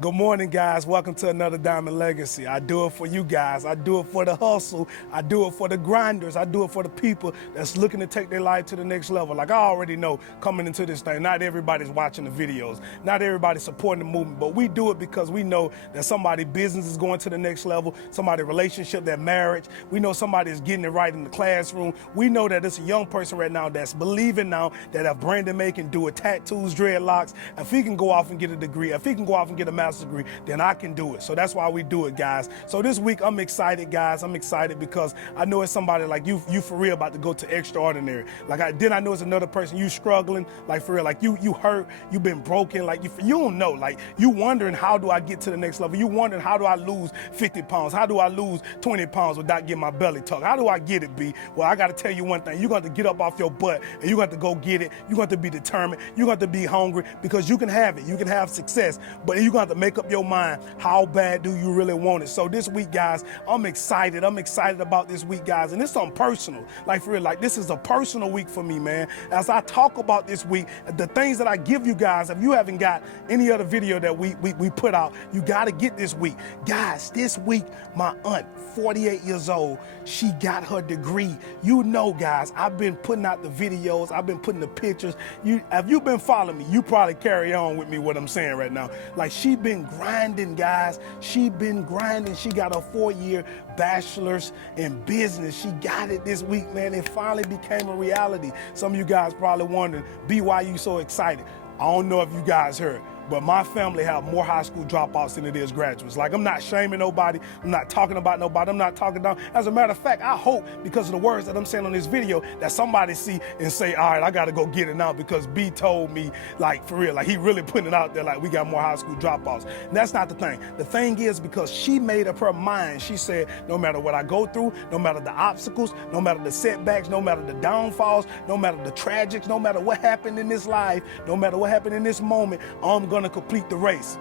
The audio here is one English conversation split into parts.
Good morning, guys. Welcome to another Diamond Legacy. I do it for you guys. I do it for the hustle. I do it for the grinders. I do it for the people that's looking to take their life to the next level. Like I already know coming into this thing, not everybody's watching the videos. Not everybody's supporting the movement, but we do it because we know that somebody's business is going to the next level, somebody's relationship, their marriage. We know somebody is getting it right in the classroom. We know that it's a young person right now that's believing now that if Brandon May can do it, tattoos, dreadlocks, if he can go off and get a degree, if he can go off and get a master's degree, then I can do it. So that's why we do it, guys. So this week I'm excited, guys. I'm excited because I know it's somebody like you for real about to go to extraordinary. Like I know it's another person you struggling, like for real, like you hurt, you been broken, like you don't know, like you wondering how do I get to the next level? You wondering how do I lose 50 pounds? How do I lose 20 pounds without getting my belly tucked? How do I get it, B? Well, I got to tell you one thing. You're going to get up off your butt and you're going to go get it. You're going to be determined. You're going to be hungry because you can have it. You can have success, but you're going to make up your mind, how bad do you really want it? So this week, guys, I'm excited. I'm excited about this week, guys, and it's something personal. Like for real, like this is a personal week for me, man. As I talk about this week, the things that I give you guys, if you haven't got any other video that we put out, you got to get this week. Guys, this week, my aunt, 48 years old, she got her degree. You know, guys, I've been putting out the videos. I've been putting the pictures. If you've been following me, you probably carry on with me what I'm saying right now. Like she been grinding, guys. She been grinding. She got a 4-year bachelor's in business. She got it this week, man. It finally became a reality. Some of you guys probably wondering, B, why you so excited? I don't know if you guys heard, but my family have more high school dropouts than it is graduates. Like, I'm not shaming nobody. I'm not talking about nobody. I'm not talking down. As a matter of fact, I hope because of the words that I'm saying on this video that somebody see and say, all right, I got to go get it now because B told me, like, for real, like he really putting it out there like we got more high school dropouts. And that's not the thing. The thing is because she made up her mind. She said, no matter what I go through, no matter the obstacles, no matter the setbacks, no matter the downfalls, no matter the tragics, no matter what happened in this life, no matter what happened in this moment, I'm going to complete the race.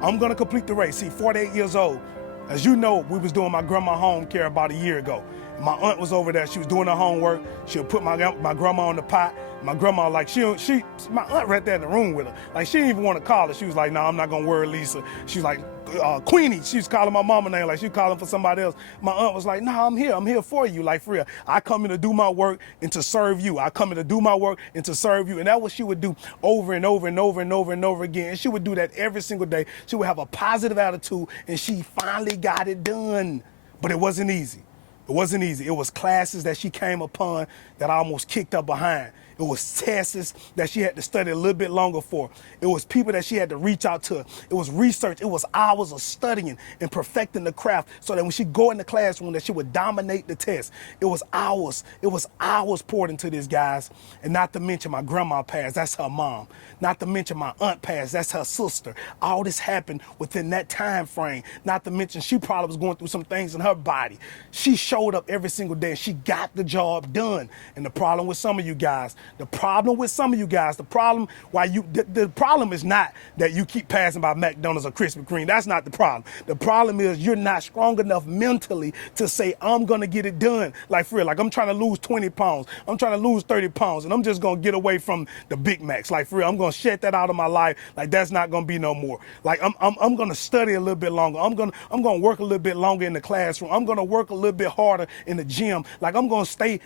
I'm going to complete the race. See, 48 years old. As you know, we was doing my grandma home care about a year ago. My aunt was over there. She was doing her homework. She'll put my grandma on the pot. My grandma, like, my aunt right there in the room with her. Like, she didn't even want to call her. She was like, no, I'm not going to worry Lisa. She's like, Queenie. She was calling my mama name. Like, she was calling for somebody else. My aunt was like, no, I'm here. I'm here for you. Like, for real. I come in to do my work and to serve you. I come in to do my work and to serve you. And that's what she would do over and over and over and over and over again. And she would do that every single day. She would have a positive attitude, and she finally got it done. But it wasn't easy. It wasn't easy. It was classes that she came upon that I almost kicked up behind. It was tests that she had to study a little bit longer for. It was people that she had to reach out to. It was research. It was hours of studying and perfecting the craft so that when she go in the classroom that she would dominate the test. It was hours. It was hours poured into this, guys. And not to mention my grandma passed. That's her mom. Not to mention my aunt passed. That's her sister. All this happened within that time frame. Not to mention she probably was going through some things in her body. She showed up every single day and she got the job done. And the problem with some of you guys, the problem is not that you keep passing by McDonald's or Krispy Kreme. That's not the problem. The problem is you're not strong enough mentally to say, I'm going to get it done. Like for real, like I'm trying to lose 20 pounds. I'm trying to lose 30 pounds and I'm just going to get away from the Big Macs. Like for real, I'm going to shed that out of my life. Like that's not going to be no more. Like I'm going to study a little bit longer. I'm going to work a little bit longer in the classroom. I'm going to work a little bit harder in the gym. Like I'm going to stay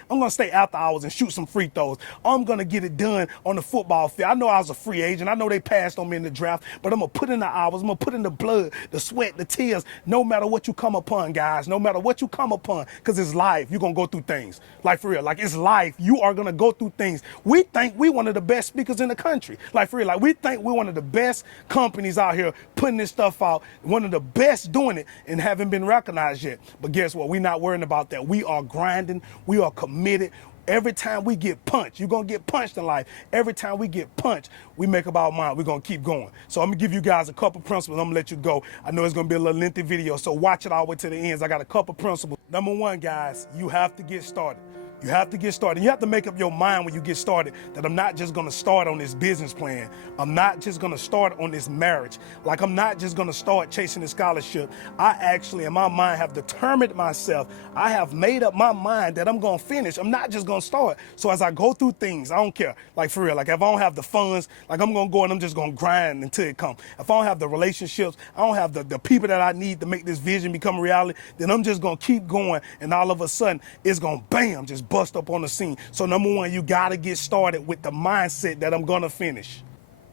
after hours and shoot some free throws. I'm going to get it done on the football field. I know I was a free agent. I know they passed on me in the draft, but I'm going to put in the hours. I'm going to put in the blood, the sweat, the tears, no matter what you come upon, guys, no matter what you come upon, because it's life. You're going to go through things. Like for real, like it's life. You are going to go through things. We think we one of the best speakers in the country. Like for real, like we think we're one of the best companies out here putting this stuff out, one of the best doing it and haven't been recognized yet. But guess what? We're not worrying about that. We are grinding. We are committed. Every time we get punched, you're going to get punched in life. Every time we get punched, we make up our mind. We're going to keep going. So I'm going to give you guys a couple principles. I'm going to let you go. I know it's going to be a little lengthy video, so watch it all the way to the ends. I got a couple principles. Number one, guys, you have to get started. You have to get started. You have to make up your mind when you get started that I'm not just gonna start on this business plan. I'm not just gonna start on this marriage. Like, I'm not just gonna start chasing the scholarship. I actually, in my mind, have determined myself. I have made up my mind that I'm gonna finish. I'm not just gonna start. So as I go through things, I don't care. Like, for real, like if I don't have the funds, like I'm gonna go and I'm just gonna grind until it comes. If I don't have the relationships, I don't have the people that I need to make this vision become a reality, then I'm just gonna keep going, and all of a sudden, it's gonna bam, just bust up on the scene. So number one, you gotta get started with the mindset that I'm gonna finish.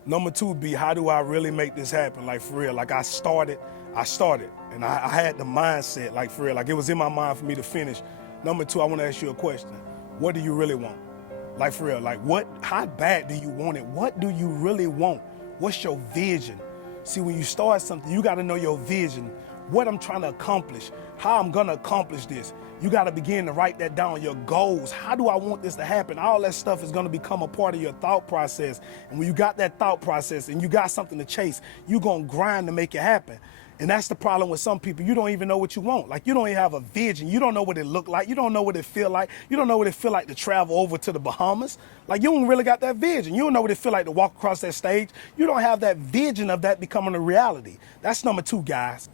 Number two be, how do I really make this happen? Like, for real, like I started, and I had the mindset, like, for real, like it was in my mind for me to finish. Number two, I wanna ask you a question. What do you really want? Like, for real, like how bad do you want it? What do you really want? What's your vision? See, when you start something, you gotta know your vision, what I'm trying to accomplish, how I'm gonna accomplish this. You gotta begin to write that down, your goals. How do I want this to happen? All that stuff is gonna become a part of your thought process. And when you got that thought process and you got something to chase, you're gonna grind to make it happen. And that's the problem with some people. You don't even know what you want. Like, you don't even have a vision. You don't know what it look like. You don't know what it feel like. You don't know what it feel like to travel over to the Bahamas. Like, you don't really got that vision. You don't know what it feel like to walk across that stage. You don't have that vision of that becoming a reality. That's number two, guys.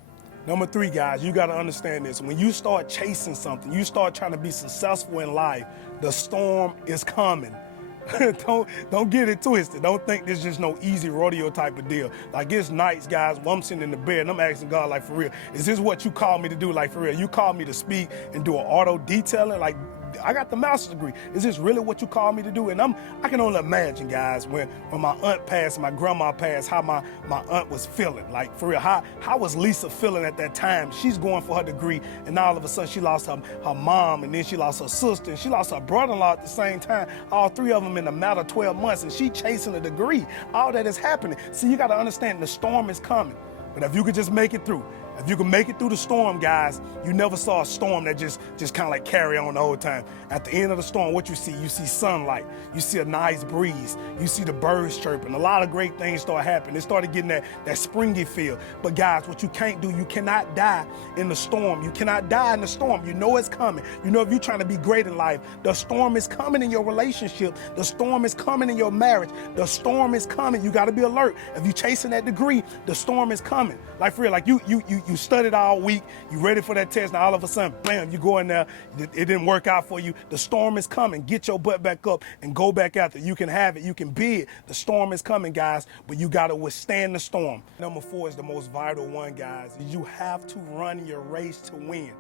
Number three, guys, you gotta understand this. When you start chasing something, you start trying to be successful in life, the storm is coming. Don't get it twisted. Don't think this is just no easy rodeo type of deal. Like, it's nights, guys, when I'm sitting in the bed and I'm asking God, like, for real, is this what you called me to do? Like, for real, you called me to speak and do an auto detailing? Like, I got the master's degree. Is this really what you called me to do? And I can only imagine, guys, when my aunt passed, my grandma passed, how my aunt was feeling. Like, for real, how was Lisa feeling at that time? She's going for her degree, and all of a sudden she lost her mom, and then she lost her sister, and she lost her brother-in-law at the same time. All three of them in a matter of 12 months, and she chasing a degree. All that is happening. See, you got to understand the storm is coming. But if you could just make it through, if you can make it through the storm, guys, you never saw a storm that just kind of like carry on the whole time. At the end of the storm, what you see sunlight. You see a nice breeze. You see the birds chirping. A lot of great things start happening. It started getting that springy feel. But guys, what you can't do, you cannot die in the storm. You cannot die in the storm. You know it's coming. You know, if you're trying to be great in life, the storm is coming in your relationship. The storm is coming in your marriage. The storm is coming. You got to be alert. If you're chasing that degree, the storm is coming. Like, for real, like you studied all week, you ready for that test, now all of a sudden, bam, you go in there, it didn't work out for you. The storm is coming. Get your butt back up and go back after it. You can have it. You can be it. The storm is coming, guys, but you got to withstand the storm. Number four is the most vital one, guys. You have to run your race to win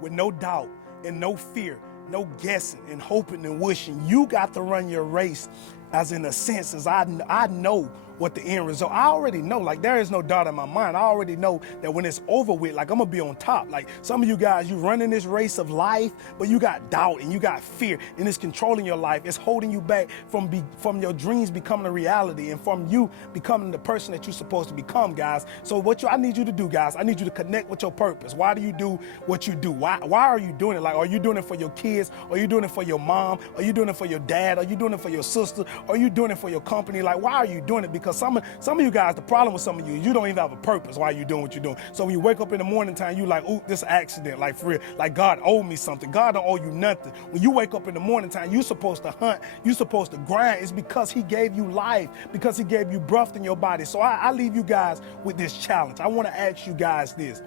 with no doubt and no fear, no guessing and hoping and wishing. You got to run your race as in a sense, as I know what the end result. I already know, like, there is no doubt in my mind. I already know that when it's over with, like, I'm gonna be on top. Like, some of you guys, you running this race of life, but you got doubt and you got fear, and it's controlling your life. It's holding you back from your dreams becoming a reality and from you becoming the person that you're supposed to become, guys. So I need you to do, guys, I need you to connect with your purpose. Why do you do what you do? Why are you doing it? Like, are you doing it for your kids? Are you doing it for your mom? Are you doing it for your dad? Are you doing it for your sister? Are you doing it for your company? Like, why are you doing it? Because some of you guys, the problem with some of you don't even have a purpose why you doing what you're doing. So when you wake up in the morning time, you like, ooh, this accident, like, for real, like God owed me something. God don't owe you nothing. When you wake up in the morning time, you're supposed to hunt, you're supposed to grind. It's because he gave you life, because he gave you breath in your body. So I leave you guys with this challenge. I want to ask you guys this.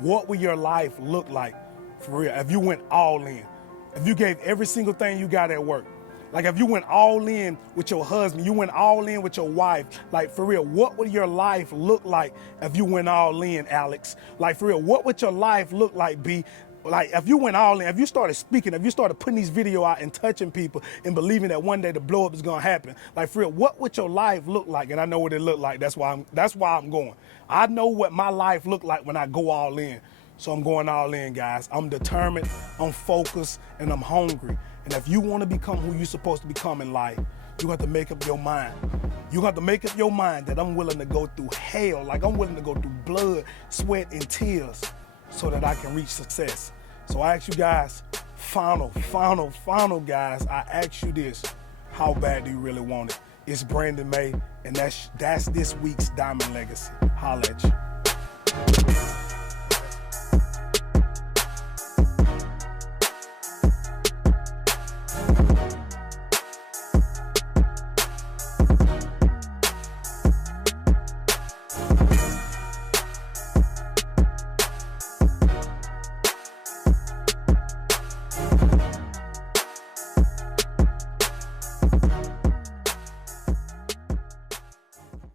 What will your life look like, for real, if you went all in? If you gave every single thing you got at work? Like, if you went all in with your husband, you went all in with your wife, like, for real, what would your life look like if you went all in, Alex? Like, for real, what would your life look like, B? Like, if you went all in, if you started speaking, if you started putting these videos out and touching people and believing that one day the blow up is gonna happen, like, for real, what would your life look like? And I know what it looked like. That's why I'm going. I know what my life looked like when I go all in. So I'm going all in, guys. I'm determined, I'm focused, and I'm hungry. And if you want to become who you're supposed to become in life, you have to make up your mind. You have to make up your mind that I'm willing to go through hell, like I'm willing to go through blood, sweat, and tears so that I can reach success. So I ask you guys, final, guys, I ask you this. How bad do you really want it? It's Brandon Maye, and that's this week's Diamond Legacy. Holla at you.